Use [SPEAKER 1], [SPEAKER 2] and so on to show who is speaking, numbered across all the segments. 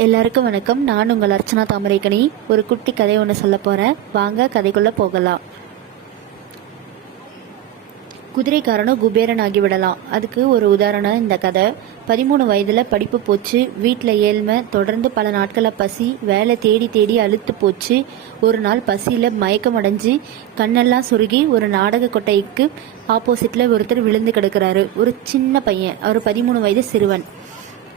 [SPEAKER 1] எல்லாருக்கும் வணக்கம். நான் உங்கள் அர்ச்சனா தாமரைக்கணி ஒரு குட்டி கதை ஒன்று சொல்ல போகிறேன் வாங்க கதைக்குள்ளே போகலாம். குதிரைக்காரனும் குபேரன் ஆகிவிடலாம் அதுக்கு ஒரு உதாரணம் இந்த கதை. பதிமூணு வயதில் படிப்பு போச்சு. வீட்டில் ஏழ்மை தொடர்ந்து பல நாட்களில் பசி வேலை தேடி தேடி அழுத்து போச்சு. ஒரு நாள் பசியில் மயக்கம் அடைஞ்சு கண்ணெல்லாம் சுருகி ஒரு நாடக கொட்டைக்கு ஆப்போசிட்டில் ஒருத்தர் விழுந்து கிடக்குறாரு. ஒரு சின்ன பையன். அவர் பதிமூணு வயது சிறுவன்.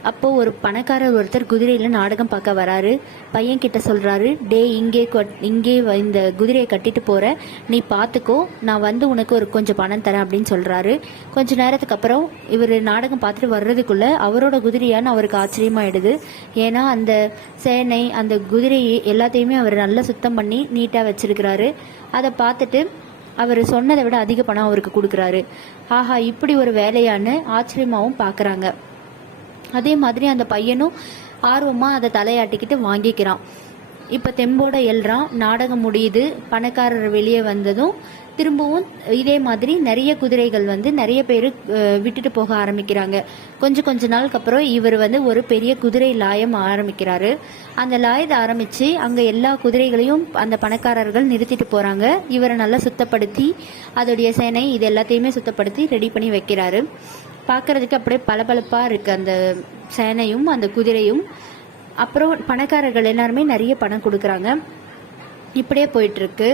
[SPEAKER 1] அப்போ ஒரு பணக்காரர் ஒருத்தர் குதிரையில நாடகம் பார்க்க வராரு. பையன் கிட்ட சொல்றாரு டே இங்கே கொட்- இங்கே வ- இந்த குதிரையை கட்டிட்டு போற. நீ பார்த்துக்கோ நான் வந்து உனக்கு ஒரு கொஞ்சம் பணம் தரேன் அப்படின்னு சொல்றாரு. கொஞ்ச நேரத்துக்கு அப்புறம் இவர் நாடகம் பார்த்துட்டு வர்றதுக்குள்ள அவரோட குதிரையான்னு அவருக்கு ஆச்சரியமாயிடுது. ஏன்னா அந்த சேனை அந்த குதிரையை எல்லாத்தையுமே அவர் நல்லா சுத்தம் பண்ணி நீட்டாக வச்சிருக்கிறாரு. அதை பார்த்துட்டு அவர் சொன்னதை விட அதிக பணம் அவருக்கு கொடுக்குறாரு. ஆஹா இப்படி ஒரு வேலையான்னு ஆச்சரியமாகவும் பார்க்குறாங்க அதே மாதிரி அந்த பையனும் ஆர்வமாக அதை தலையாட்டிக்கிட்டு வாங்கிக்கிறான். இப்போ தெம்போட எழுறான் நாடகம் முடியுது பணக்காரர் வெளியே வந்ததும் திரும்பவும் இதே மாதிரி நிறைய குதிரைகள் வந்து நிறைய பேர் விட்டுட்டு போக ஆரம்பிக்கிறாங்க. கொஞ்சம் கொஞ்ச நாளுக்கு அப்புறம் இவர் வந்து ஒரு பெரிய குதிரை லாயம் ஆரம்பிக்கிறாரு. அந்த லாயத்தை ஆரம்பித்து அங்கே எல்லா குதிரைகளையும் அந்த பணக்காரர்கள் நிறுத்திட்டு போகிறாங்க இவரை நல்லா சுத்தப்படுத்தி அதோடைய சேனை இது எல்லாத்தையுமே சுத்தப்படுத்தி ரெடி பண்ணி வைக்கிறாரு. பார்க்கறதுக்கு அப்படியே பளபளப்பாக இருக்கு. அந்த சேனையும் அந்த குதிரையும். அப்புறம் பணக்காரர்கள் எல்லாருமே நிறைய பணம் கொடுக்குறாங்க. இப்படியே போயிட்டுருக்கு.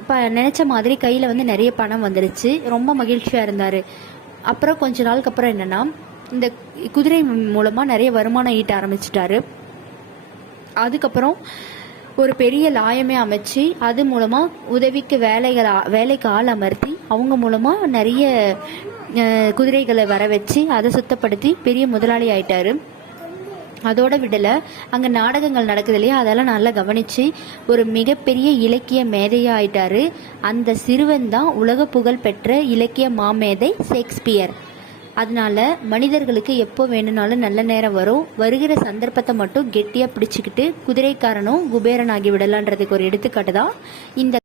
[SPEAKER 1] இப்போ நினச்ச மாதிரி கையில் வந்து நிறைய பணம் வந்துருச்சு. ரொம்ப மகிழ்ச்சியாக இருந்தார். அப்புறம் கொஞ்ச நாளுக்கு அப்புறம் என்னென்னா இந்த குதிரை மூலமாக நிறைய வருமானம் ஈட்ட ஆரம்பிச்சிட்டாரு. அதுக்கப்புறம் ஒரு பெரிய லாயமே அமைச்சு அது மூலமாக உதவிக்கு வேலைகளை வேலைக்கு ஆள் அமர்த்தி அவங்க மூலமாக நிறைய குதிரைகளை வர வச்சு அதை சுத்தப்படுத்தி பெரிய முதலாளி ஆயிட்டாரு. அதோட விடல அங்க நாடகங்கள் நடக்குது இல்லையா? அதெல்லாம் நல்லா கவனிச்சு ஒரு மிகப்பெரிய இலக்கிய மேதையா ஆயிட்டாரு. அந்த சிறுவன் தான் உலக புகழ் பெற்ற இலக்கிய மாமேதை ஷேக்ஸ்பியர். அதனால மனிதர்களுக்கு எப்போ வேணும்னாலும் நல்ல நேரம் வரும். வருகிற சந்தர்ப்பத்தை மட்டும் கெட்டியா பிடிச்சுக்கிட்டு குதிரைக்காரனும் குபேரன் ஆகி விடலான்றதுக்கு ஒரு எடுத்துக்காட்டு தான். இந்த